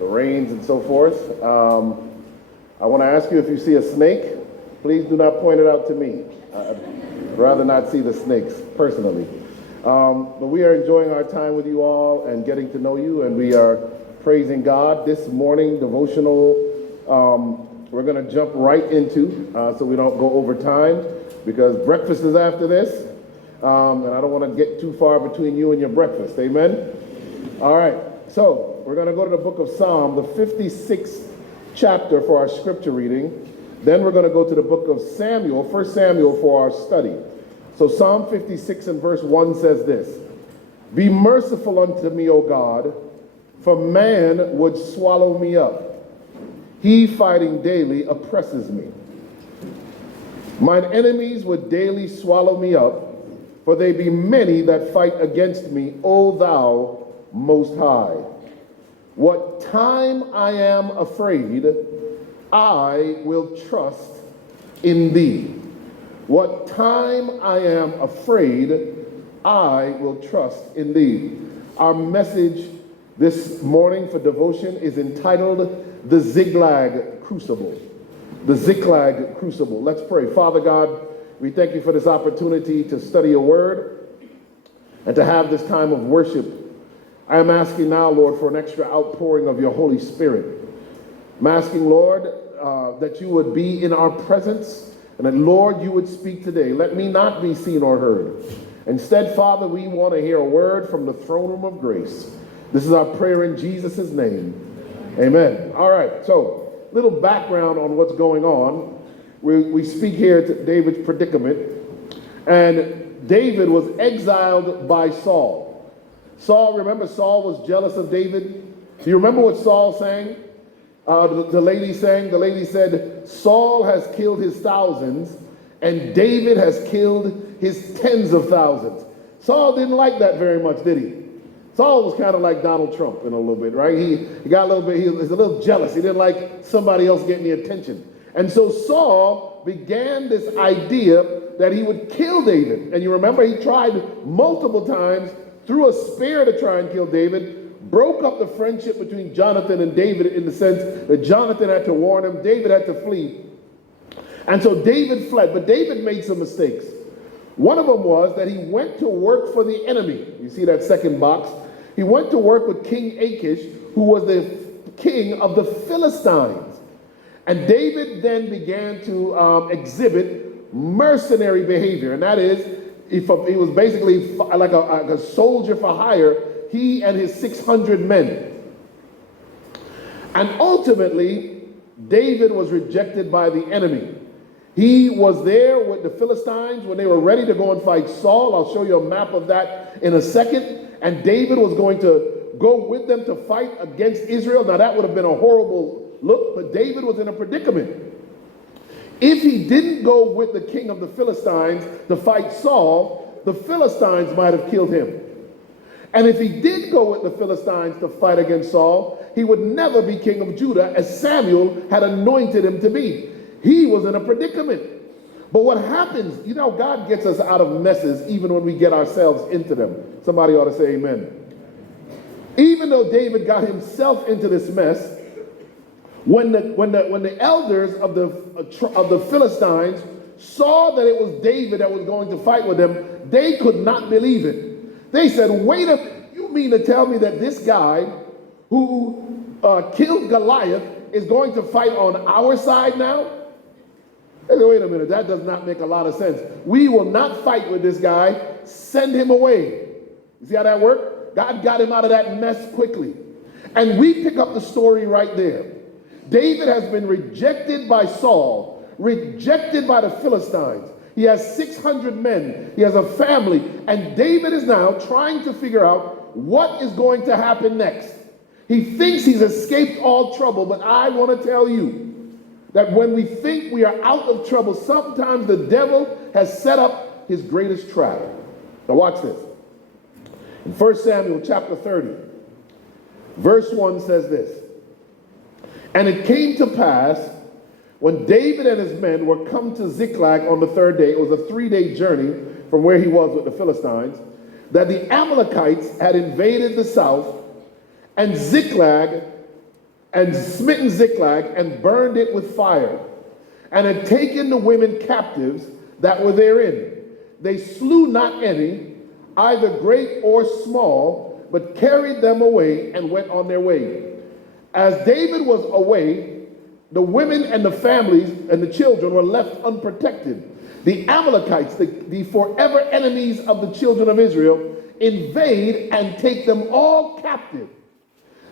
the rains and so forth. I want to ask you, if you see a snake, please do not point it out to me. I'd rather not see the snakes, personally. But we are enjoying our time with you all and getting to know you, and we are praising God. This morning devotional, we're going to jump right into, so we don't go over time, because breakfast is after this, and I don't want to get too far between you and your breakfast. Amen? All right, so we're going to go to the book of Psalm, the 56th chapter for our scripture reading. Then we're going to go to the book of Samuel, 1 Samuel, for our study. So Psalm 56 and verse 1 says this: "Be merciful unto me, O God, for man would swallow me up. He fighting daily oppresses me. Mine enemies would daily swallow me up, for they be many that fight against me, O thou most high. What time I am afraid, I will trust in thee." What time I am afraid, I will trust in thee. Our message this morning for devotion is entitled The Ziklag Crucible. The Ziklag Crucible. Let's pray. Father God, we thank you for this opportunity to study your word and to have this time of worship. I am asking now, Lord, for an extra outpouring of your Holy Spirit. I'm asking, Lord, that you would be in our presence, and that, Lord, you would speak today. Let me not be seen or heard. Instead, Father, we want to hear a word from the throne room of grace. This is our prayer in Jesus' name. Amen. All right, so little background on what's going on. We speak here to David's predicament. And David was exiled by Saul. Remember Saul was jealous of David? Do you remember what Saul sang? The lady said, "Saul has killed his thousands, and David has killed his tens of thousands." Saul didn't like that very much, did he? Saul was kind of like Donald Trump in a little bit, right? He was a little jealous. He didn't like somebody else getting the attention. And so Saul began this idea that he would kill David. And you remember he tried multiple times, threw a spear to try and kill David, broke up the friendship between Jonathan and David in the sense that Jonathan had to warn him, David had to flee. And so David fled, but David made some mistakes. One of them was that he went to work for the enemy. You see that second box? He went to work with King Achish, who was the king of the Philistines. And David then began to exhibit mercenary behavior. And that is, he was basically like a soldier for hire, he and his 600 men. And ultimately, David was rejected by the enemy. He was there with the Philistines when they were ready to go and fight Saul. I'll show you a map of that in a second. And David was going to go with them to fight against Israel. Now that would have been a horrible look, but David was in a predicament. If he didn't go with the king of the Philistines to fight Saul, the Philistines might have killed him. And if he did go with the Philistines to fight against Saul, he would never be king of Judah, as Samuel had anointed him to be. He was in a predicament. But what happens, God gets us out of messes even when we get ourselves into them. Somebody ought to say amen. Even though David got himself into this mess, when the elders of the Philistines saw that it was David that was going to fight with them, they could not believe it. They said, "Wait a minute, you mean to tell me that this guy who killed Goliath is going to fight on our side now?" They said, "Wait a minute, that does not make a lot of sense. We will not fight with this guy. Send him away." You see how that worked? God got him out of that mess quickly. And we pick up the story right there. David has been rejected by Saul, rejected by the Philistines. He has 600 men. He has a family. And David is now trying to figure out what is going to happen next. He thinks he's escaped all trouble, but I want to tell you that when we think we are out of trouble, sometimes the devil has set up his greatest trap. Now watch this. In 1 Samuel chapter 30, verse 1 says this: "And it came to pass, when David and his men were come to Ziklag on the third day," it was a 3-day journey from where he was with the Philistines, "that the Amalekites had invaded the south, and Ziklag and smitten Ziklag and burned it with fire, and had taken the women captives that were therein. They slew not any, either great or small, but carried them away and went on their way. As David was away, the women and the families and the children were left unprotected. The Amalekites, the forever enemies of the children of Israel, invade and take them all captive.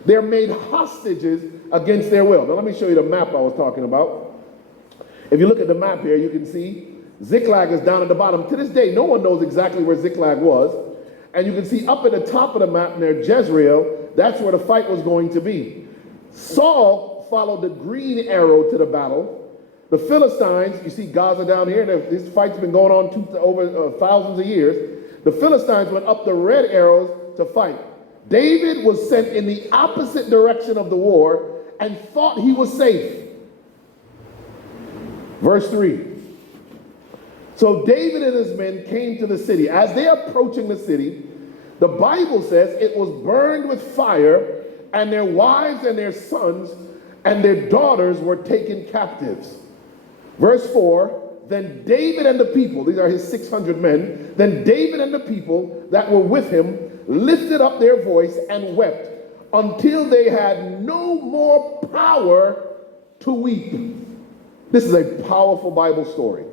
They're made hostages against their will. Now let me show you the map I was talking about. If you look at the map here, you can see Ziklag is down at the bottom. To this day, no one knows exactly where Ziklag was. And you can see up at the top of the map near Jezreel, that's where the fight was going to be. Saul followed the green arrow to the battle. The Philistines, you see Gaza down here, this fight's been going on over thousands of years. The Philistines went up the red arrows to fight. David was sent in the opposite direction of the war and thought he was safe. Verse 3. So David and his men came to the city. As they are approaching the city, the Bible says it was burned with fire, and their wives and their sons and their daughters were taken captives. Verse 4, then David and the people, these are his 600 men, then David and the people that were with him lifted up their voice and wept until they had no more power to weep. This is a powerful Bible story.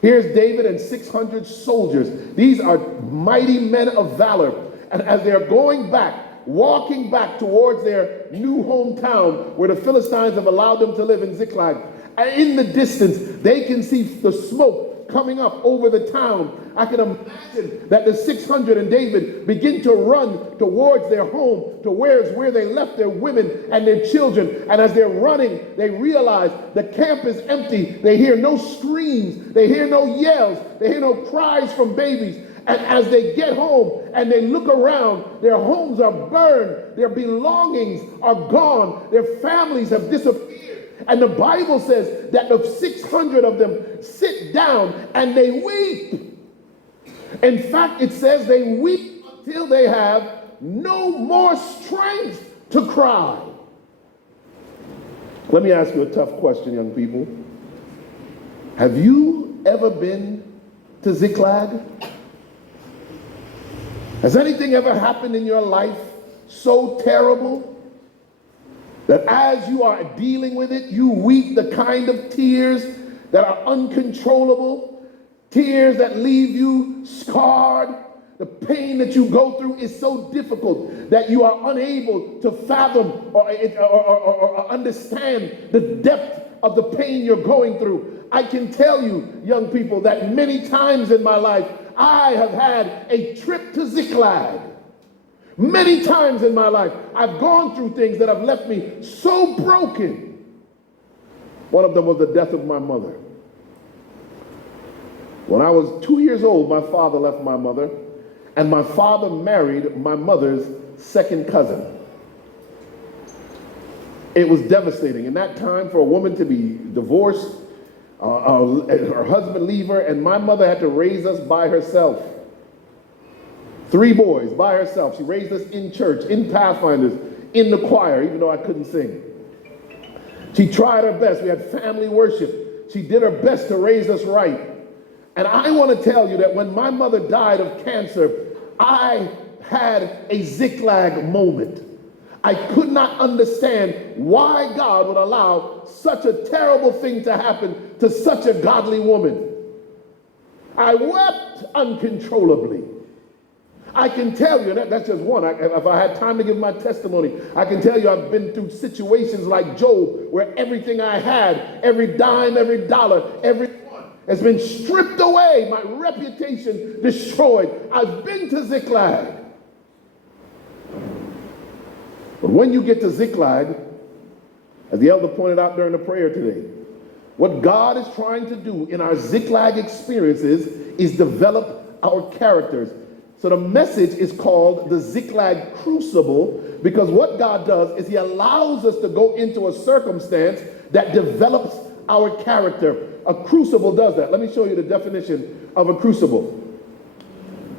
Here's David and 600 soldiers. These are mighty men of valor. And as they're going back, walking back towards their new hometown where the Philistines have allowed them to live in Ziklag, and in the distance, they can see the smoke coming up over the town. I can imagine that the 600 and David begin to run towards their home, to where they left their women and their children. And as they're running, they realize the camp is empty. They hear no screams. They hear no yells. They hear no cries from babies. And as they get home and they look around, their homes are burned. Their belongings are gone. Their families have disappeared. And the Bible says that the 600 of them sit down and they weep. In fact, it says they weep until they have no more strength to cry. Let me ask you a tough question, young people. Have you ever been to Ziklag? Has anything ever happened in your life so terrible that as you are dealing with it, you weep the kind of tears that are uncontrollable, tears that leave you scarred? The pain that you go through is so difficult that you are unable to fathom or understand the depth of the pain you're going through. I can tell you, young people, that many times in my life, I have had a trip to Ziklag. Many times in my life, I've gone through things that have left me so broken. One of them was the death of my mother. When I was 2 years old, my father left my mother, and my father married my mother's second cousin. It was devastating. In that time, for a woman to be divorced, her husband leave her, and my mother had to raise us by herself. 3 boys by herself. She raised us in church, in Pathfinders, in the choir, even though I couldn't sing. She tried her best. We had family worship. She did her best to raise us right. And I want to tell you that when my mother died of cancer, I had a Ziklag moment. I could not understand why God would allow such a terrible thing to happen to such a godly woman. I wept uncontrollably. I can tell you, that's just one. If I had time to give my testimony, I can tell you I've been through situations like Job, where everything I had, every dime, every dollar, every one has been stripped away, my reputation destroyed. I've been to Ziklag. But when you get to Ziklag, as the elder pointed out during the prayer today, what God is trying to do in our Ziklag experiences is develop our characters. So the message is called the Ziklag Crucible, because what God does is he allows us to go into a circumstance that develops our character. A crucible does that. Let me show you the definition of a crucible.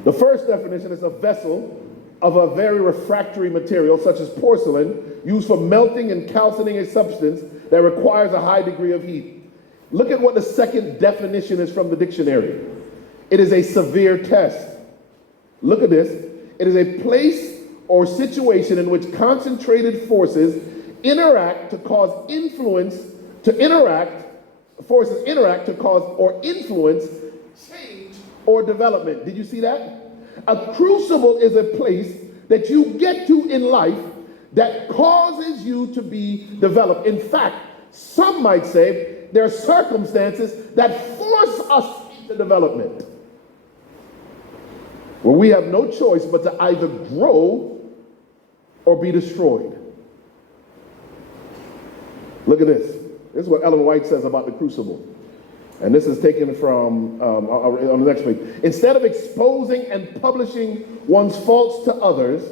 The first definition is a vessel of a very refractory material, such as porcelain, used for melting and calcining a substance that requires a high degree of heat. Look at what the second definition is from the dictionary. It is a severe test. Look at this. It is a place or situation in which concentrated forces interact to cause or influence change or development. Did you see that? A crucible is a place that you get to in life that causes you to be developed. In fact, some might say there are circumstances that force us into development, where we have no choice but to either grow or be destroyed. Look at this. This is what Ellen White says about the crucible. And this is taken from, on the next page. Instead of exposing and publishing one's faults to others,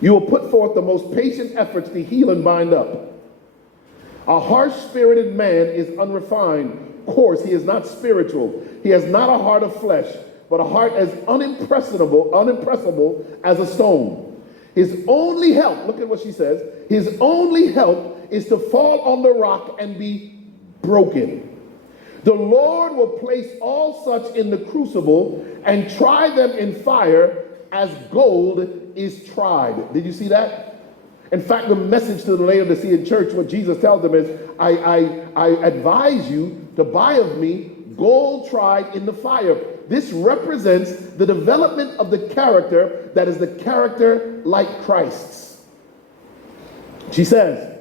you will put forth the most patient efforts to heal and bind up. A harsh-spirited man is unrefined, coarse. He is not spiritual. He has not a heart of flesh, but a heart as unimpressible as a stone. His only help, look at what she says, his only help is to fall on the rock and be broken. The Lord will place all such in the crucible and try them in fire as gold is tried. Did you see that? In fact, the message to the Laodicean church, what Jesus tells them is, I advise you to buy of me gold tried in the fire. This represents the development of the character that is the character like Christ's. She says,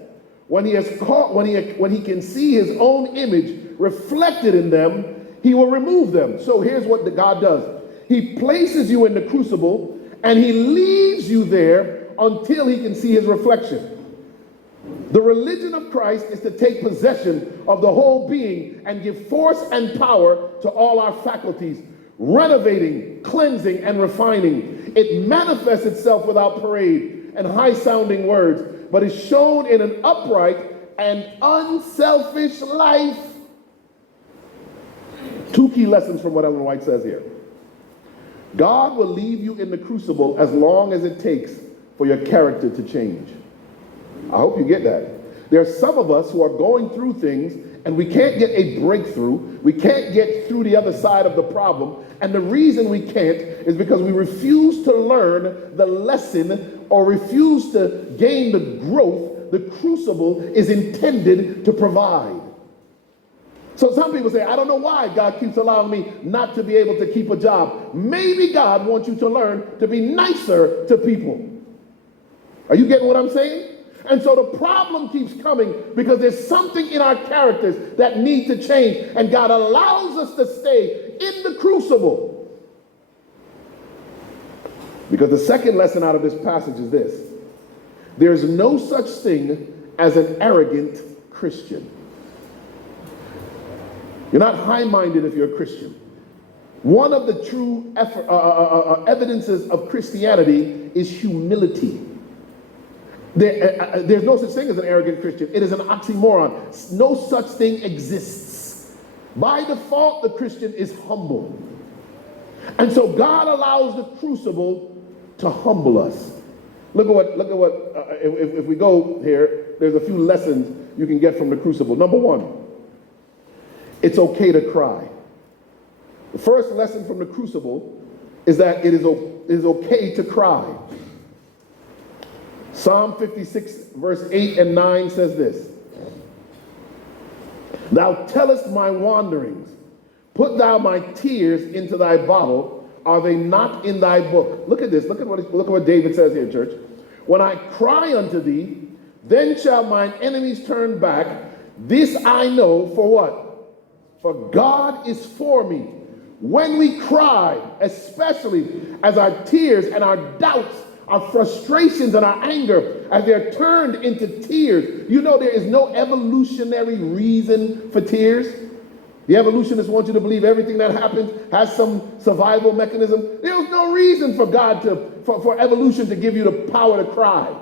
when he can see his own image reflected in them, he will remove them. So here's what God does. He places you in the crucible and he leaves you there until he can see his reflection. The religion of Christ is to take possession of the whole being and give force and power to all our faculties, renovating, cleansing, and refining. It manifests itself without parade and high-sounding words, but is shown in an upright and unselfish life. Two key lessons from what Ellen White says here. God will leave you in the crucible as long as it takes for your character to change. I hope you get that. There are some of us who are going through things and we can't get a breakthrough. We can't get through the other side of the problem. And the reason we can't is because we refuse to learn the lesson or refuse to gain the growth the crucible is intended to provide. So some people say, I don't know why God keeps allowing me not to be able to keep a job. Maybe God wants you to learn to be nicer to people. Are you getting what I'm saying? And so the problem keeps coming because there's something in our characters that need to change. And God allows us to stay in the crucible. Because the second lesson out of this passage is this. There's no such thing as an arrogant Christian. You're not high-minded if you're a Christian. One of the true evidences of Christianity is humility. There's no such thing as an arrogant Christian. It is an oxymoron. No such thing exists. By default, the Christian is humble. And so God allows the crucible to humble us. Look at what if we go here, there's a few lessons you can get from the crucible. Number one, it's okay to cry. The first lesson from the crucible is that it is okay to cry. Psalm 56, verse 8 and 9 says this. Thou tellest my wanderings. Put thou my tears into thy bottle. Are they not in thy book? Look at this. Look at what David says here, church. When I cry unto thee, then shall mine enemies turn back. This I know for what? For God is for me. When we cry, especially as our tears and our doubts, our frustrations and our anger, as they're turned into tears, you know there is no evolutionary reason for tears. The evolutionists want you to believe everything that happens has some survival mechanism. There's no reason for God for evolution to give you the power to cry.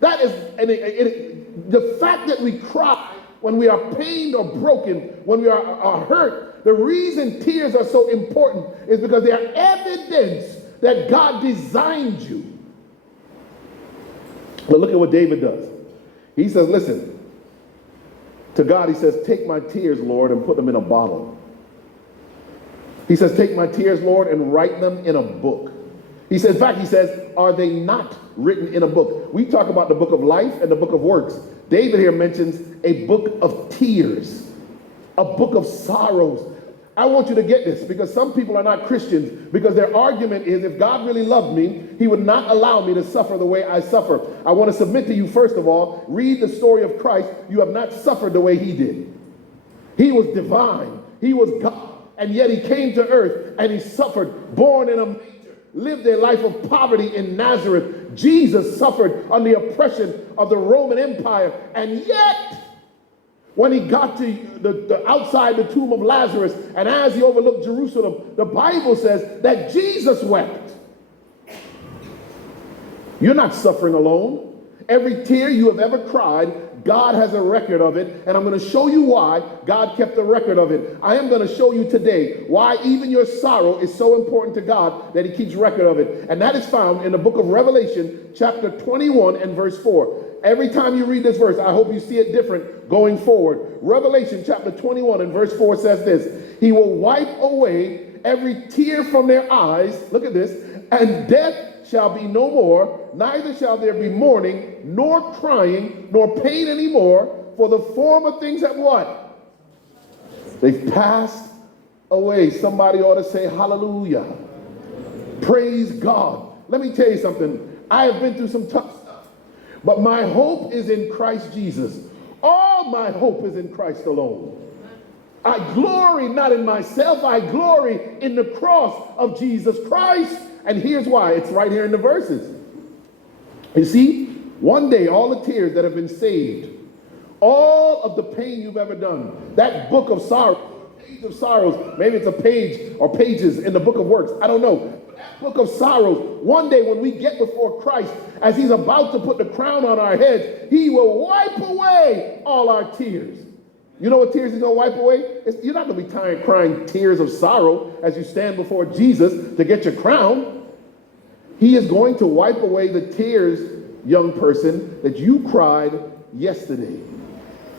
That is, the fact that we cry when we are pained or broken, when we are hurt, the reason tears are so important is because they are evidence that God designed you. But look at what David does. He says, listen, to God he says, take my tears, Lord, and put them in a bottle. He says, take my tears, Lord, and write them in a book. He says, in fact, he says, are they not written in a book? We talk about the book of life and the book of works. David here mentions a book of tears, a book of sorrows. I want you to get this, because some people are not Christians, because their argument is, if God really loved me, he would not allow me to suffer the way I suffer. I want to submit to you, first of all, read the story of Christ. You have not suffered the way he did. He was divine. He was God. And yet he came to earth and he suffered, born in a manger, lived a life of poverty in Nazareth. Jesus suffered on the oppression of the Roman Empire. And yet, when he got to the outside the tomb of Lazarus, and as he overlooked Jerusalem, the Bible says that Jesus wept. You're not suffering alone. Every tear you have ever cried, God has a record of it, and I'm going to show you why God kept a record of it. I am going to show you today why even your sorrow is so important to God that he keeps record of it. And that is found in the book of Revelation, chapter 21 and verse 4. Every time you read this verse, I hope you see it different going forward. Revelation chapter 21 and verse 4 says this: he will wipe away every tear from their eyes. Look at this. And death shall be no more, neither shall there be mourning, nor crying, nor pain anymore, for the former things have what? They've passed away. Somebody ought to say hallelujah. Praise God. Let me tell you something. I have been through some tough stuff, but my hope is in Christ Jesus. All my hope is in Christ alone. I glory not in myself, I glory in the cross of Jesus Christ. And here's why. It's right here in the verses. You see, one day all the tears that have been saved, all of the pain you've ever done, that book of sorrow, page of sorrows, maybe it's a page or pages in the book of works, I don't know. But that book of sorrows, one day when we get before Christ, as he's about to put the crown on our heads, he will wipe away all our tears. You know what tears he's going to wipe away? You're not going to be tired crying tears of sorrow as you stand before Jesus to get your crown. He is going to wipe away the tears, young person, that you cried yesterday.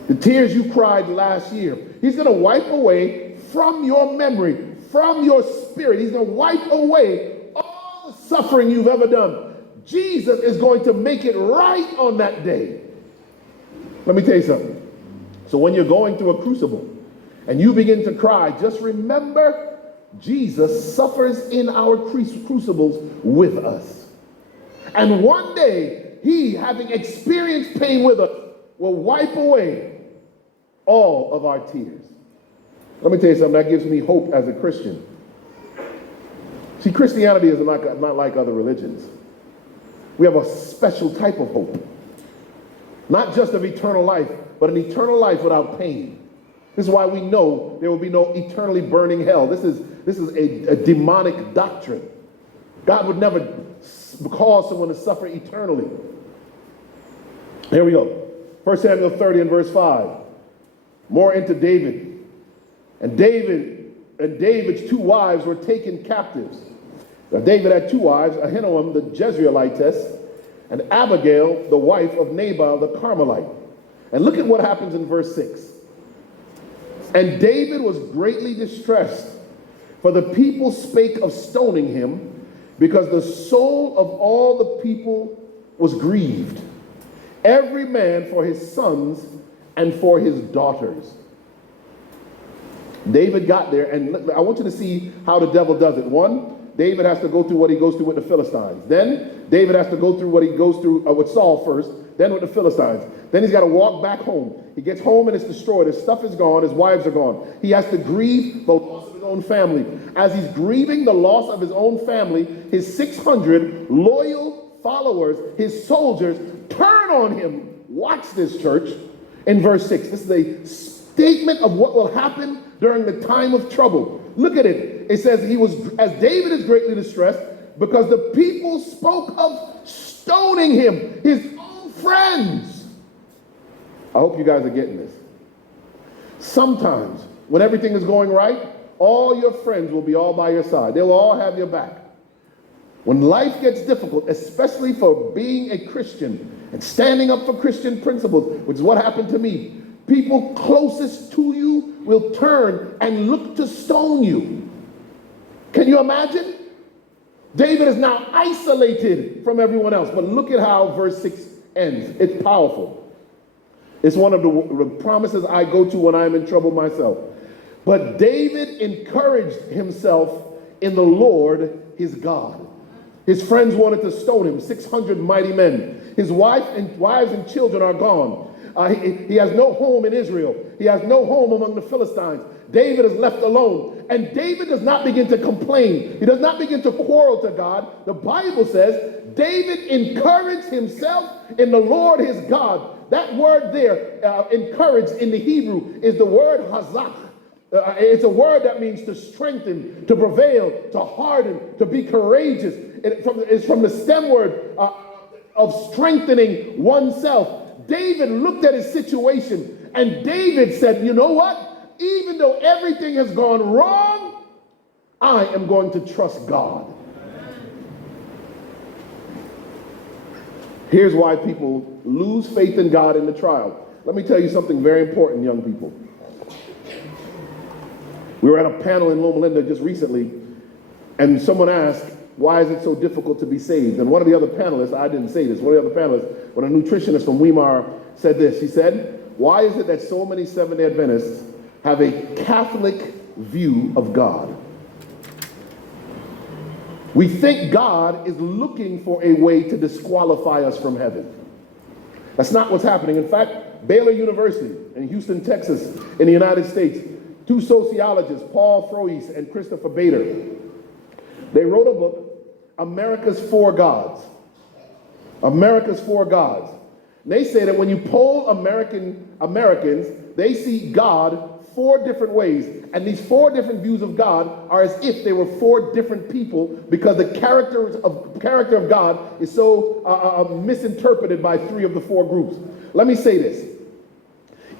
The tears you cried last year. He's going to wipe away from your memory, from your spirit. He's going to wipe away all the suffering you've ever done. Jesus is going to make it right on that day. Let me tell you something. So when you're going through a crucible and you begin to cry, just remember Jesus suffers in our crucibles with us. And one day, he, having experienced pain with us, will wipe away all of our tears. Let me tell you something, that gives me hope as a Christian. See, Christianity is not like other religions. We have a special type of hope. Not just of eternal life, but an eternal life without pain. This is why we know there will be no eternally burning hell. This is a demonic doctrine. God would never cause someone to suffer eternally. Here we go. 1 Samuel 30 and verse 5. More into David. And David's two wives were taken captives. Now, David had two wives, Ahinoam the Jezreelitess, and Abigail, the wife of Nabal the Carmelite. And look at what happens in verse 6. And David was greatly distressed, for the people spake of stoning him, because the soul of all the people was grieved, every man for his sons and for his daughters. David got there, and I want you to see how the devil does it. One, David has to go through what he goes through with the Philistines. Then David has to go through what he goes through with Saul first, then with the Philistines. Then he's got to walk back home. He gets home and it's destroyed. His stuff is gone. His wives are gone. He has to grieve the loss of his own family. As he's grieving the loss of his own family, his 600 loyal followers, his soldiers, turn on him. Watch this, church. In verse 6, this is a statement of what will happen during the time of trouble. Look at it. It says, as David is greatly distressed, because the people spoke of stoning him, his own friends. I hope you guys are getting this. Sometimes, when everything is going right, all your friends will be all by your side. They'll all have your back. When life gets difficult, especially for being a Christian and standing up for Christian principles, which is what happened to me, people closest to you will turn and look to stone you. Can you imagine? David is now isolated from everyone else. But look at how verse 6 ends. It's powerful. It's one of the promises I go to when I'm in trouble myself. But David encouraged himself in the Lord his God. His friends wanted to stone him, 600 mighty men. His wives and children are gone. He has no home in Israel. He has no home among the Philistines. David is left alone. And David does not begin to complain. He does not begin to quarrel to God. The Bible says David encouraged himself in the Lord his God. That word there, encouraged in the Hebrew, is the word hazak. It's a word that means to strengthen, to prevail, to harden, to be courageous. It's from the stem word of strengthening oneself. David looked at his situation and David said, you know what? Even though everything has gone wrong, I am going to trust God. Here's why people lose faith in God in the trial. Let me tell you something very important, young people. We were at a panel in Loma Linda just recently, and someone asked, why is it so difficult to be saved? And one of the other panelists, I didn't say this, one of the other panelists, when a nutritionist from Weimar said this, he said, why is it that so many Seventh-day Adventists have a Catholic view of God? We think God is looking for a way to disqualify us from heaven. That's not what's happening. In fact, Baylor University in Houston, Texas, in the United States, two sociologists, Paul Froese and Christopher Bader, they wrote a book, America's Four Gods. America's Four Gods. And they say that when you poll Americans, they see God four different ways. And these four different views of God are as if they were four different people, because the character of God is so misinterpreted by three of the four groups. Let me say this.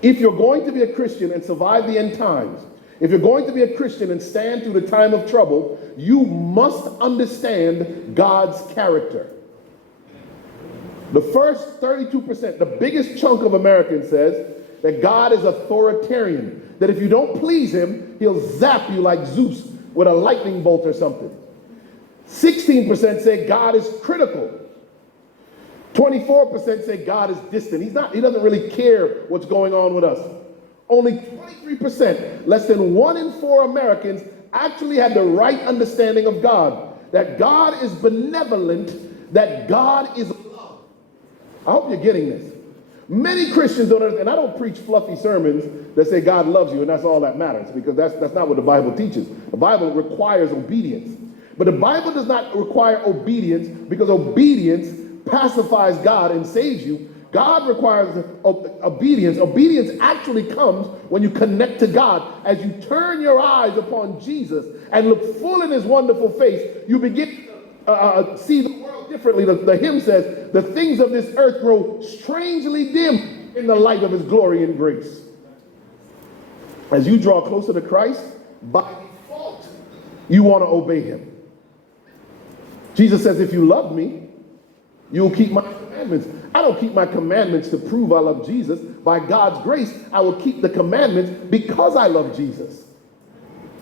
If you're going to be a Christian and survive the end times, if you're going to be a Christian and stand through the time of trouble, you must understand God's character. The first 32%, the biggest chunk of Americans, says that God is authoritarian, that if you don't please him, he'll zap you like Zeus with a lightning bolt or something. 16% say God is critical. 24% say God is distant. He doesn't really care what's going on with us. Only 23%, less than 1 in 4 Americans, actually had the right understanding of God. That God is benevolent, that God is love. I hope you're getting this. Many Christians don't understand, and I don't preach fluffy sermons that say God loves you and that's all that matters, because that's not what the Bible teaches. The Bible requires obedience. But the Bible does not require obedience because obedience pacifies God and saves you. God requires obedience. Obedience actually comes when you connect to God. As you turn your eyes upon Jesus and look full in his wonderful face, you begin to see the world differently. The hymn says, the things of this earth grow strangely dim in the light of his glory and grace. As you draw closer to Christ, by default, you want to obey him. Jesus says, if you love me, you will keep my commandments. I don't keep my commandments to prove I love Jesus. By God's grace, I will keep the commandments because I love Jesus.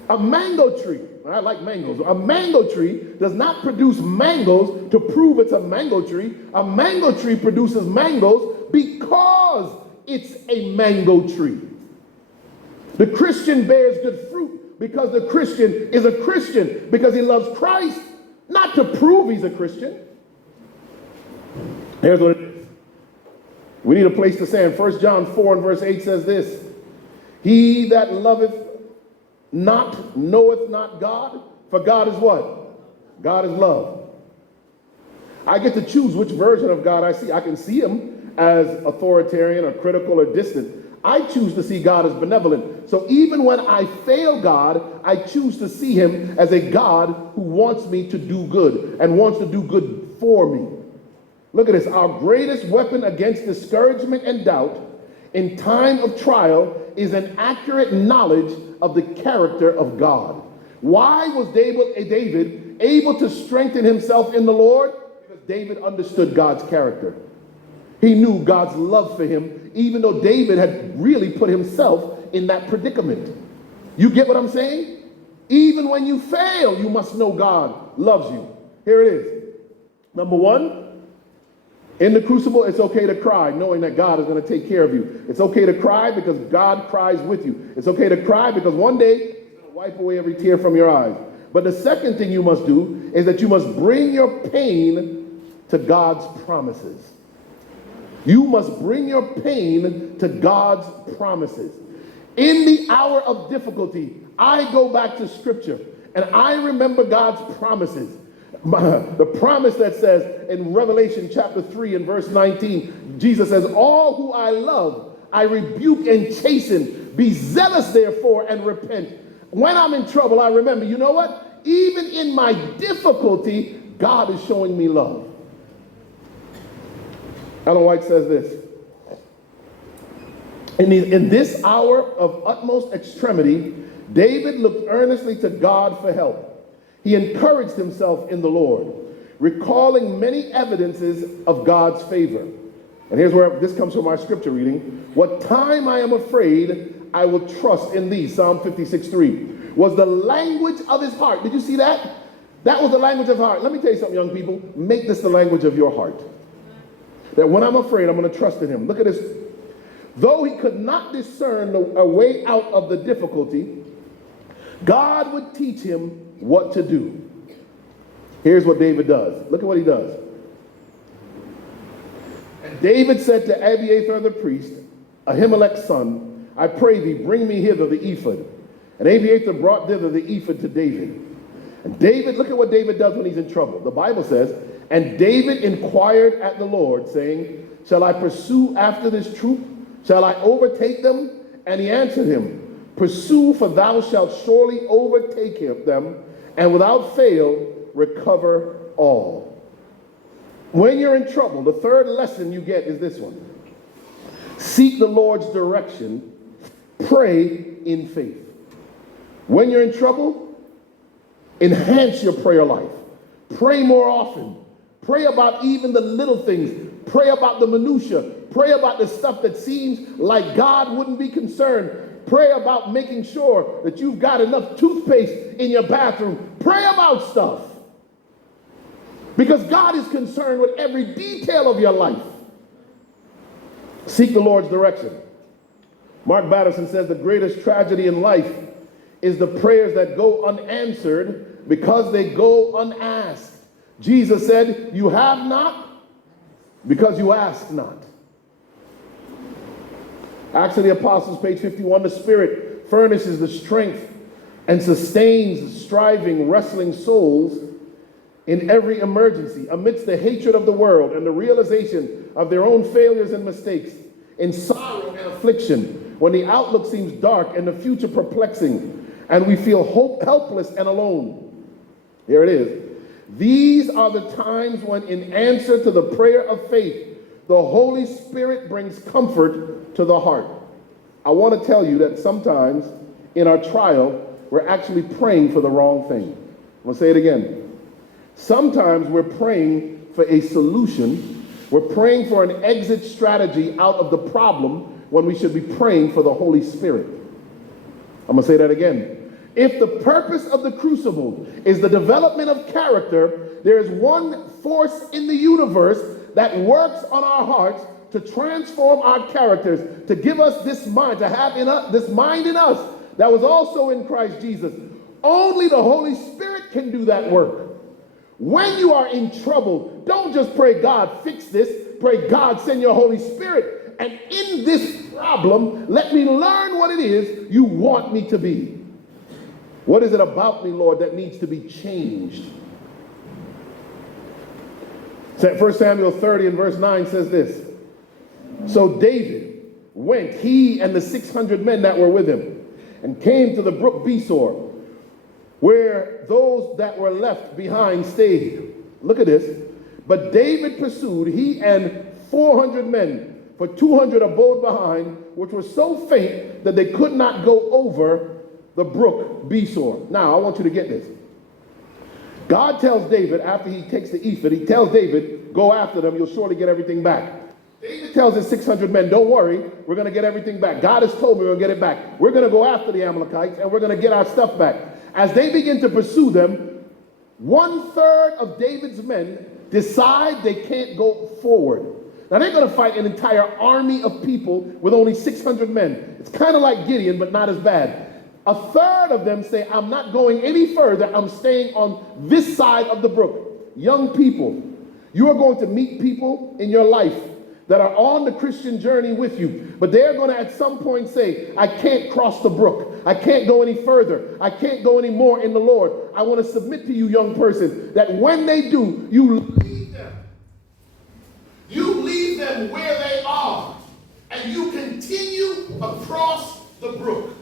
A mango tree, I like mangoes. A mango tree does not produce mangoes to prove it's a mango tree. A mango tree produces mangoes because it's a mango tree. The Christian bears good fruit because the Christian is a Christian because he loves Christ, not to prove he's a Christian. Here's what it is. We need a place to stand. 1 John 4 and verse 8 says this. He that loveth not knoweth not God, for God is what? God is love. I get to choose which version of God I see. I can see him as authoritarian or critical or distant. I choose to see God as benevolent. So even when I fail God, I choose to see him as a God who wants me to do good and wants to do good for me. Look at this. Our greatest weapon against discouragement and doubt in time of trial is an accurate knowledge of the character of God. Why was David able to strengthen himself in the Lord? Because David understood God's character. He knew God's love for him, even though David had really put himself in that predicament. You get what I'm saying? Even when you fail, you must know God loves you. Here it is. Number one, in the crucible, it's okay to cry, knowing that God is going to take care of you. It's okay to cry because God cries with you. It's okay to cry because one day He's going to wipe away every tear from your eyes. But the second thing you must do is that you must bring your pain to God's promises. You must bring your pain to God's promises. In the hour of difficulty, I go back to Scripture and I remember God's promises. The promise that says in Revelation chapter 3 and verse 19, Jesus says, all who I love, I rebuke and chasten. Be zealous therefore and repent. When I'm in trouble, I remember, you know what? Even in my difficulty, God is showing me love. Ellen White says this, in this hour of utmost extremity, David looked earnestly to God for help. He encouraged himself in the Lord, recalling many evidences of God's favor. And here's where this comes from our scripture reading. What time I am afraid, I will trust in thee. Psalm 56:3 was the language of his heart. Did you see that? That was the language of heart. Let me tell you something, young people. Make this the language of your heart. That when I'm afraid, I'm going to trust in him. Look at this. Though he could not discern a way out of the difficulty, God would teach him what to do. Here's what David does. Look at what he does. And David said to Abiathar the priest, Ahimelech's son, I pray thee, bring me hither the ephod. And Abiathar brought thither the ephod to David. And David, look at what David does when he's in trouble. The Bible says, and David inquired at the Lord, saying, shall I pursue after this troop? Shall I overtake them? And he answered him, pursue, for thou shalt surely overtake them, and without fail recover all. When you're in trouble, the third lesson you get is this one. Seek the Lord's direction. Pray in faith. When you're in trouble, enhance your prayer life. Pray more often. Pray about even the little things. Pray about the minutia. Pray about the stuff that seems like God wouldn't be concerned. Pray about making sure that you've got enough toothpaste in your bathroom. Pray about stuff. Because God is concerned with every detail of your life. Seek the Lord's direction. Mark Batterson says the greatest tragedy in life is the prayers that go unanswered because they go unasked. Jesus said, you have not because you ask not. Acts of the Apostles, page 51, the Spirit furnishes the strength and sustains the striving, wrestling souls in every emergency, amidst the hatred of the world and the realization of their own failures and mistakes, in sorrow and affliction, when the outlook seems dark and the future perplexing, and we feel helpless and alone. Here it is. These are the times when, in answer to the prayer of faith, the Holy Spirit brings comfort to the heart. I want to tell you that sometimes in our trial, we're actually praying for the wrong thing. I'm going to say it again. Sometimes we're praying for a solution. We're praying for an exit strategy out of the problem when we should be praying for the Holy Spirit. I'm going to say that again. If the purpose of the crucible is the development of character, there is one force in the universe that works on our hearts to transform our characters, to give us this mind, to have in us, this mind in us that was also in Christ Jesus. Only the Holy Spirit can do that work. When you are in trouble, don't just pray, God, fix this. Pray, God, send your Holy Spirit. And in this problem, let me learn what it is you want me to be. What is it about me, Lord, that needs to be changed? 1 Samuel 30 and verse 9 says this. So David went, he and the 600 men that were with him, and came to the brook Besor, where those that were left behind stayed. Look at this. But David pursued, he and 400 men, for 200 abode behind, which were so faint that they could not go over the brook Besor. Now, I want you to get this. God tells David, after he takes the ephod, he tells David, go after them, you'll surely get everything back. David tells his 600 men, don't worry, we're going to get everything back. God has told me we're going to get it back. We're going to go after the Amalekites, and we're going to get our stuff back. As they begin to pursue them, 1/3 of David's men decide they can't go forward. Now they're going to fight an entire army of people with only 600 men. It's kind of like Gideon, but not as bad. 1/3 of them say, I'm not going any further. I'm staying on this side of the brook. Young people, you are going to meet people in your life that are on the Christian journey with you, but they're going to at some point say, I can't cross the brook. I can't go any further. I can't go any more in the Lord. I want to submit to you, young person, that when they do, you leave them. You leave them where they are, and you continue across the brook.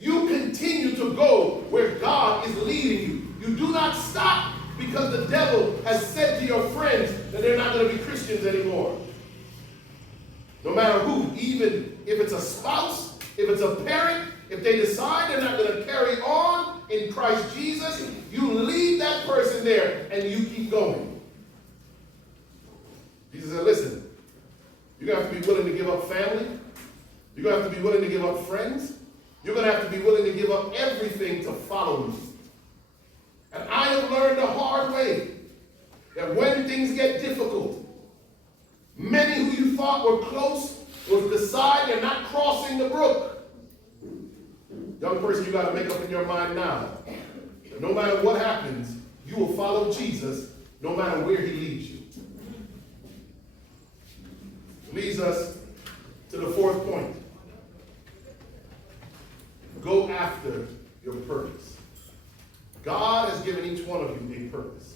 You continue to go where God is leading you. You do not stop because the devil has said to your friends that they're not going to be Christians anymore. No matter who, even if it's a spouse, if it's a parent, if they decide they're not going to carry on in Christ Jesus, you leave that person there and you keep going. Jesus said, listen, you're going to have to be willing to give up family. You're going to have to be willing to give up friends. You're going to have to be willing to give up everything to follow me. And I have learned the hard way that when things get difficult, many who you thought were close will decide they're not crossing the brook. Young person, you got to make up in your mind now that no matter what happens, you will follow Jesus no matter where he leads you. Leads us to the fourth point. Go after your purpose. God has given each one of you a purpose.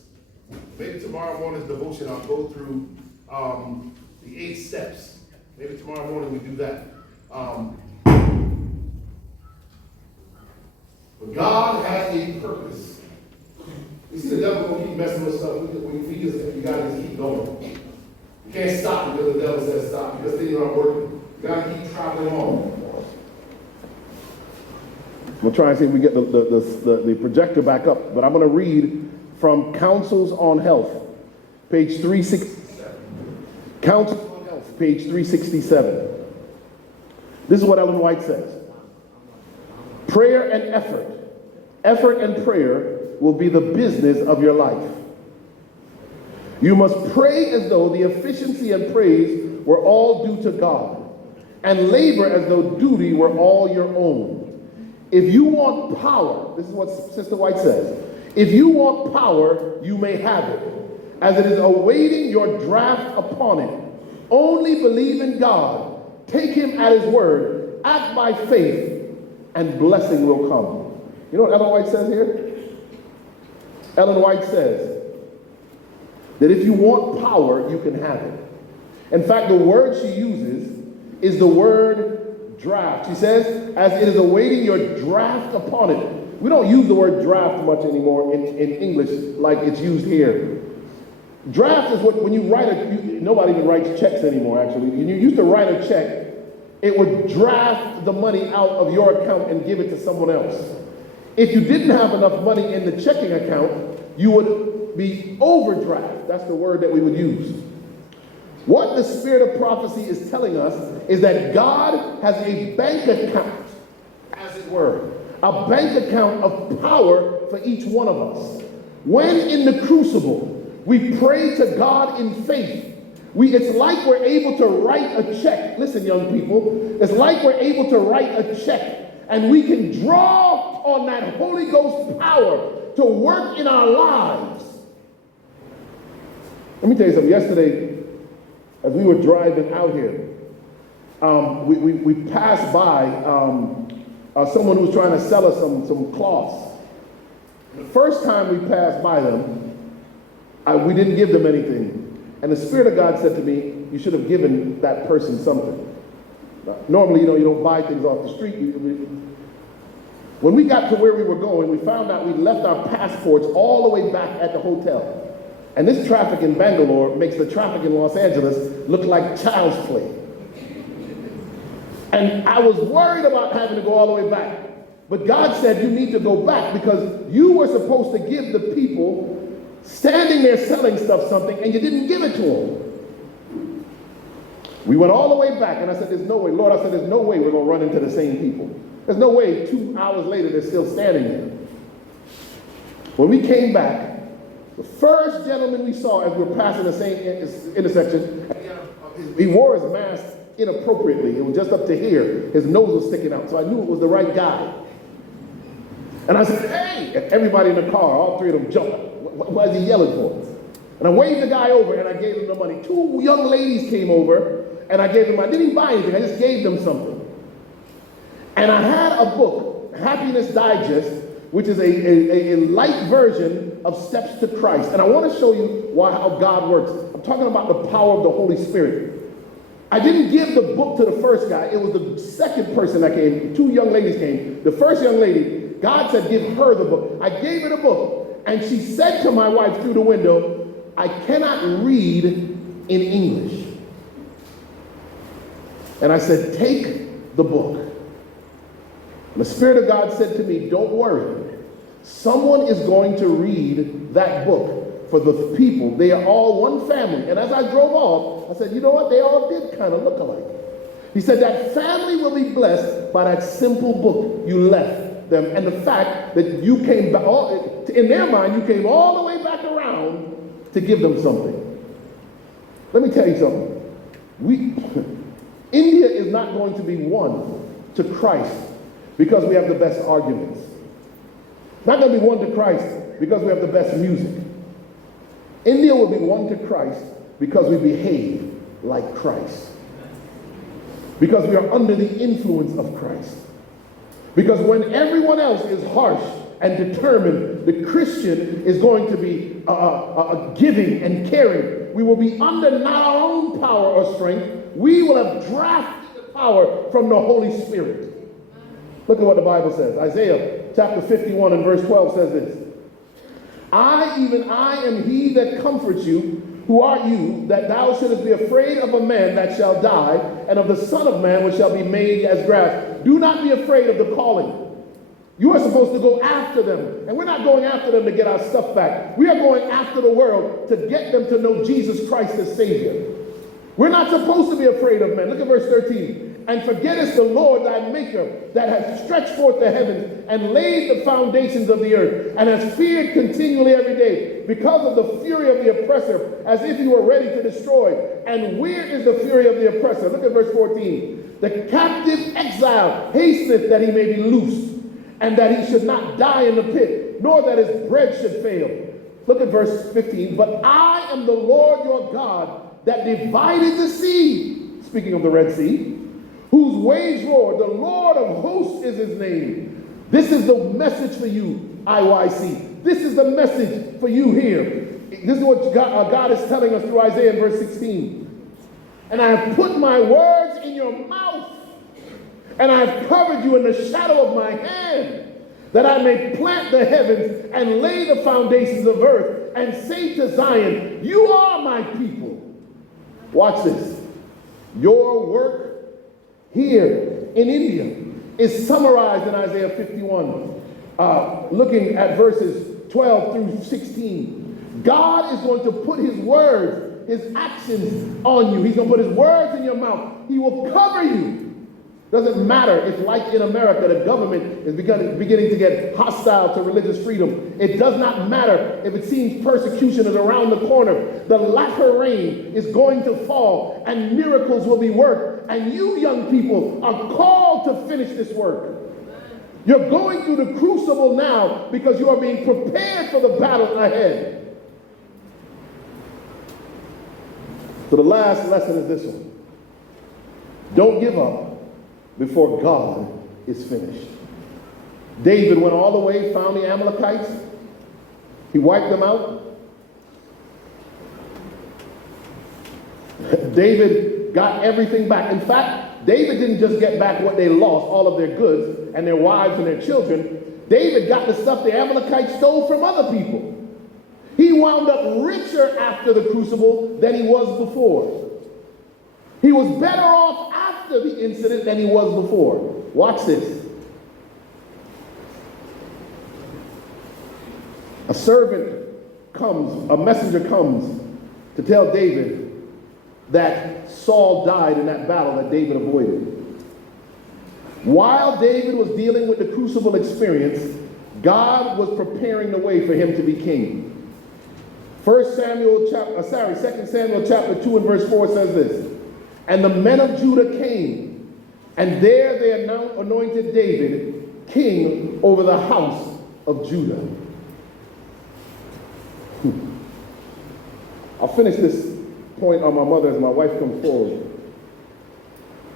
Maybe tomorrow morning's devotion, I'll go through the 8 steps. Maybe tomorrow morning we do that. But God has a purpose. You see the devil going to keep messing with stuff. You got to just keep going. You can't stop because the devil says stop, because things aren't working. You got to keep traveling on. We'll try and see if we get the projector back up, but I'm going to read from Counsels on Health, page 367. Counsels on Health, page 367. This is what Ellen White says. Prayer and effort and prayer will be the business of your life. You must pray as though the efficiency and praise were all due to God, and labor as though duty were all your own. If you want power, this is what Sister White says, if you want power, you may have it, as it is awaiting your draft upon it. Only believe in God, take him at his word, act by faith, and blessing will come. You know what Ellen White says here? Ellen White says that if you want power, you can have it. In fact, the word she uses is the word draft. She says, as it is awaiting your draft upon it. We don't use the word draft much anymore in English like it's used here. Draft is what, when you write nobody even writes checks anymore, actually. When you used to write a check, it would draft the money out of your account and give it to someone else. If you didn't have enough money in the checking account, you would be overdraft. That's the word that we would use. What the spirit of prophecy is telling us is that God has a bank account, as it were, a bank account of power for each one of us. When in the crucible, we pray to God in faith. It's like we're able to write a check. Listen, young people, it's like we're able to write a check, and we can draw on that Holy Ghost power to work in our lives. Let me tell you something. Yesterday, as we were driving out here, we passed by someone who was trying to sell us some cloths. The first time we passed by them, we didn't give them anything. And the Spirit of God said to me, you should have given that person something. Normally, you don't buy things off the street. When we got to where we were going, we found out we left our passports all the way back at the hotel. And this traffic in Bangalore makes the traffic in Los Angeles look like child's play. And I was worried about having to go all the way back. But God said you need to go back because you were supposed to give the people standing there selling stuff something and you didn't give it to them. We went all the way back and I said, there's no way. Lord, I said, there's no way we're going to run into the same people. There's no way 2 hours later they're still standing there. When we came back, the first gentleman we saw as we were passing the same intersection, he wore his mask inappropriately. It was just up to here. His nose was sticking out, so I knew it was the right guy. And I said, hey! And everybody in the car, all 3 of them jumped. What is he yelling for? And I waved the guy over and I gave him the money. 2 young ladies came over and I gave them, I didn't even buy anything, I just gave them something. And I had a book, Happiness Digest, which is a light version of Steps to Christ. And I want to show you how God works. I'm talking about the power of the Holy Spirit. I didn't give the book to the first guy. It was the second person that came. 2 young ladies came. The first young lady, God said, give her the book. I gave her the book. And she said to my wife through the window, I cannot read in English. And I said, take the book. And the Spirit of God said to me, don't worry. Someone is going to read that book for the people. They are all one family. And as I drove off, I said, you know what? They all did kind of look alike. He said that family will be blessed by that simple book you left them. And the fact that you came back, in their mind, you came all the way back around to give them something. Let me tell you something. India is not going to be won to Christ because we have the best arguments. It's not going to be won to Christ because we have the best music. India will be won to Christ because we behave like Christ. Because we are under the influence of Christ. Because when everyone else is harsh and determined, the Christian is going to be giving and caring. We will be under not our own power or strength. We will have drafted the power from the Holy Spirit. Look at what the Bible says. Isaiah chapter 51 and verse 12 says this. I am he that comforts you. Who art you, that thou shouldest be afraid of a man that shall die, and of the Son of Man which shall be made as grass? Do not be afraid of the calling. You are supposed to go after them. And we're not going after them to get our stuff back. We are going after the world to get them to know Jesus Christ as Savior. We're not supposed to be afraid of men. Look at verse 13. And forgettest the Lord thy Maker, that hath stretched forth the heavens, and laid the foundations of the earth, and has feared continually every day, because of the fury of the oppressor, as if he were ready to destroy. And where is the fury of the oppressor? Look at verse 14. The captive exile hasteneth that he may be loosed, and that he should not die in the pit, nor that his bread should fail. Look at verse 15. But I am the Lord your God, that divided the sea, speaking of the Red Sea, whose waves roar. The Lord of hosts is his name. This is the message for you, IYC. This is the message for you here. This is what God is telling us through Isaiah in verse 16. And I have put my words in your mouth, and I have covered you in the shadow of my hand, that I may plant the heavens and lay the foundations of earth, and say to Zion, you are my people. Watch this. Your work here in India is summarized in Isaiah 51, looking at verses 12 through 16. God is going to put his words, his actions on you. He's going to put his words in your mouth. He will cover you. Doesn't matter if, like in America, the government is beginning to get hostile to religious freedom. It does not matter if it seems persecution is around the corner. The latter rain is going to fall and miracles will be worked. And you young people are called to finish this work. You're going through the crucible now because you are being prepared for the battle ahead. So the last lesson is this one. Don't give up before God is finished. David went all the way, found the Amalekites. He wiped them out. David got everything back. In fact, David didn't just get back what they lost, all of their goods and their wives and their children. David got the stuff the Amalekites stole from other people. He wound up richer after the crucible than he was before. He was better off after the incident than he was before. Watch this. a servant comes, a messenger comes to tell David that Saul died in that battle that David avoided. While David was dealing with the crucible experience, God was preparing the way for him to be king. 2 Samuel chapter 2 and verse 4 says this, and the men of Judah came, and there they anointed David king over the house of Judah. I'll finish this point on my mother as my wife comes forward.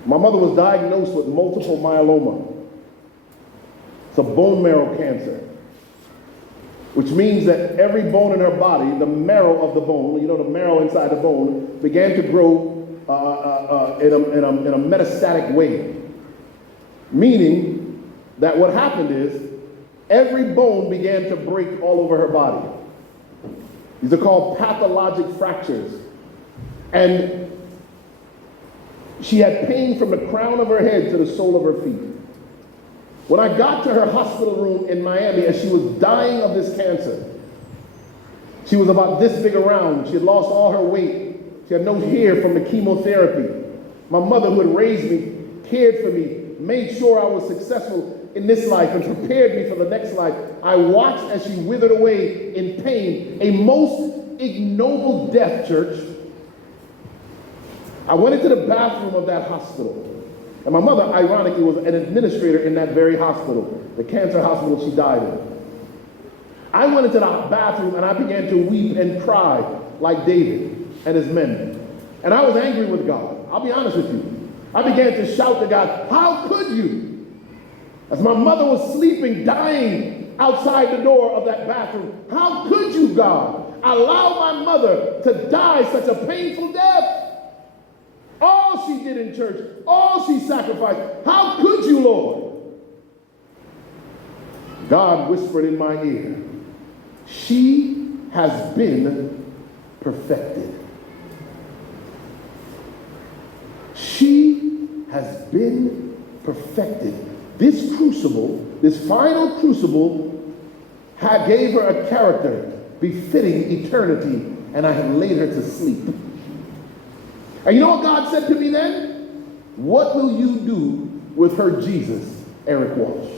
My mother was diagnosed with multiple myeloma. It's a bone marrow cancer, which means that every bone in her body, the marrow of the bone, you know, the marrow inside the bone, began to grow in a metastatic way. Meaning that what happened is every bone began to break all over her body. These are called pathologic fractures. And she had pain from the crown of her head to the sole of her feet. When I got to her hospital room in Miami as she was dying of this cancer, she was about this big around. She had lost all her weight. She had no hair from the chemotherapy. My mother, who had raised me, cared for me, made sure I was successful in this life and prepared me for the next life. I watched as she withered away in pain, a most ignoble death, church. I went into the bathroom of that hospital. And my mother, ironically, was an administrator in that very hospital, the cancer hospital she died in. I went into the bathroom and I began to weep and cry like David and his men. And I was angry with God. I'll be honest with you. I began to shout to God, how could you? As my mother was sleeping, dying outside the door of that bathroom, how could you, God, allow my mother to die such a painful death? All she did in church, all she sacrificed, how could you, Lord? God whispered in my ear, she has been perfected. She has been perfected. This crucible, this final crucible, gave her a character befitting eternity, and I have laid her to sleep. And you know what God said to me then? What will you do with her Jesus, Eric Walsh?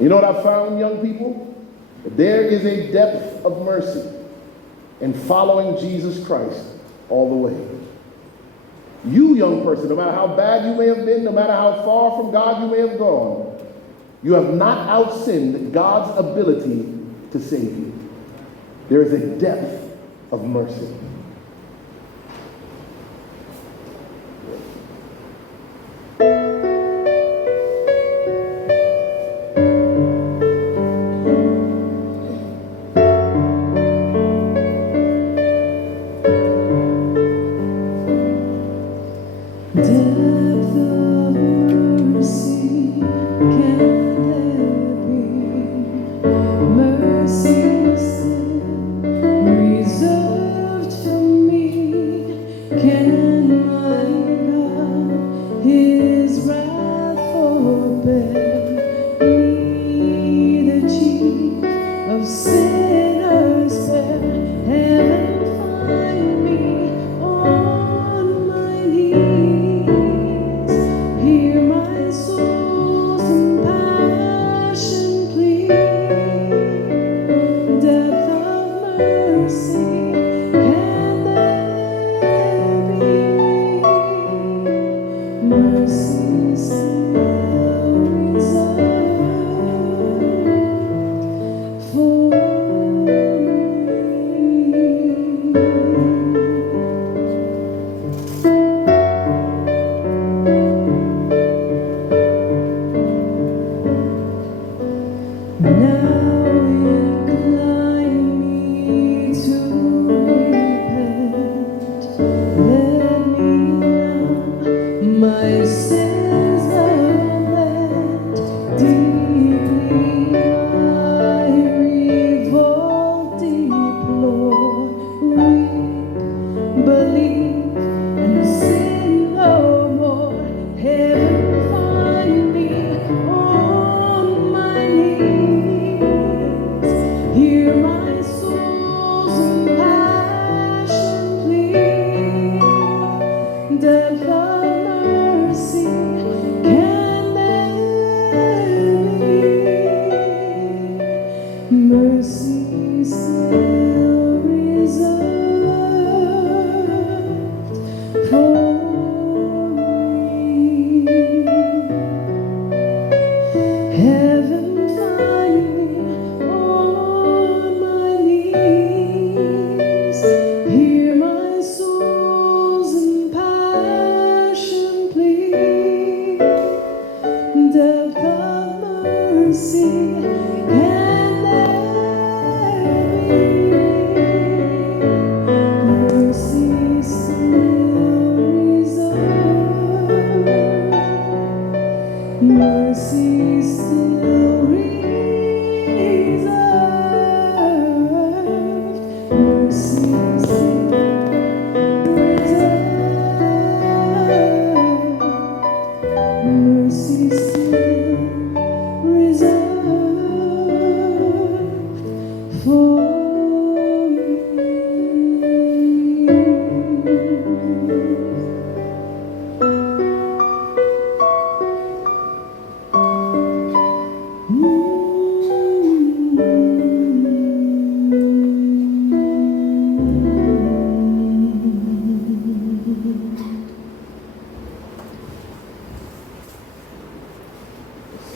You know what I found, young people? There is a depth of mercy in following Jesus Christ all the way. You, young person, no matter how bad you may have been, no matter how far from God you may have gone, you have not outsinned God's ability to save you. There is a depth of mercy. Mercy reserved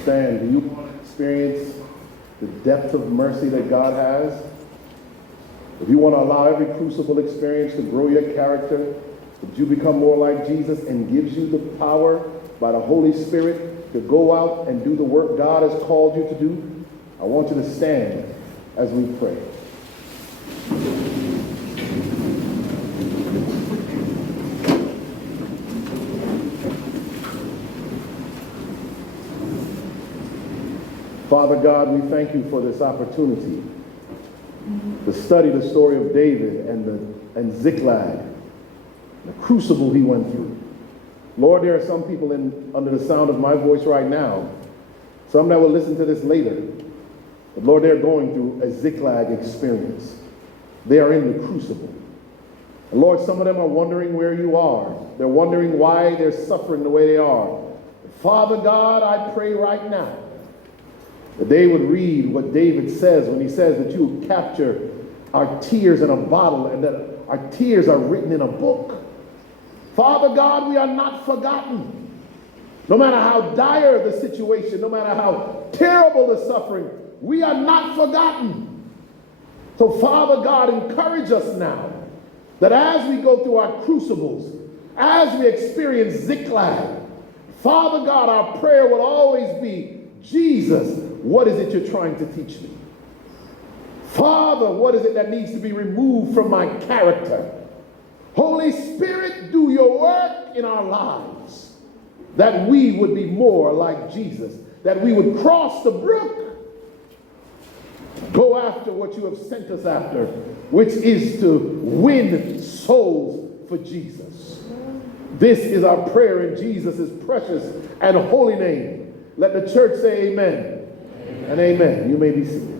stand. Do you want to experience the depth of mercy that God has? If you want to allow every crucible experience to grow your character, that you become more like Jesus and gives you the power by the Holy Spirit to go out and do the work God has called you to do, I want you to stand as we pray. Father God, we thank you for this opportunity to study the story of David and Ziklag, the crucible he went through. Lord, there are some people under the sound of my voice right now, some that will listen to this later, but Lord, they're going through a Ziklag experience. They are in the crucible. And Lord, some of them are wondering where you are. They're wondering why they're suffering the way they are. Father God, I pray right now that they would read what David says when he says that you would capture our tears in a bottle and that our tears are written in a book. Father God, we are not forgotten. No matter how dire the situation, no matter how terrible the suffering, we are not forgotten. So Father God, encourage us now that as we go through our crucibles, as we experience Ziklag, Father God, our prayer will always be, Jesus, what is it you're trying to teach me? Father, what is it that needs to be removed from my character? Holy Spirit, do your work in our lives, that we would be more like Jesus, that we would cross the brook, go after what you have sent us after, which is to win souls for Jesus. This is our prayer in Jesus' precious and holy name. Let the church say amen. And amen. You may be seated.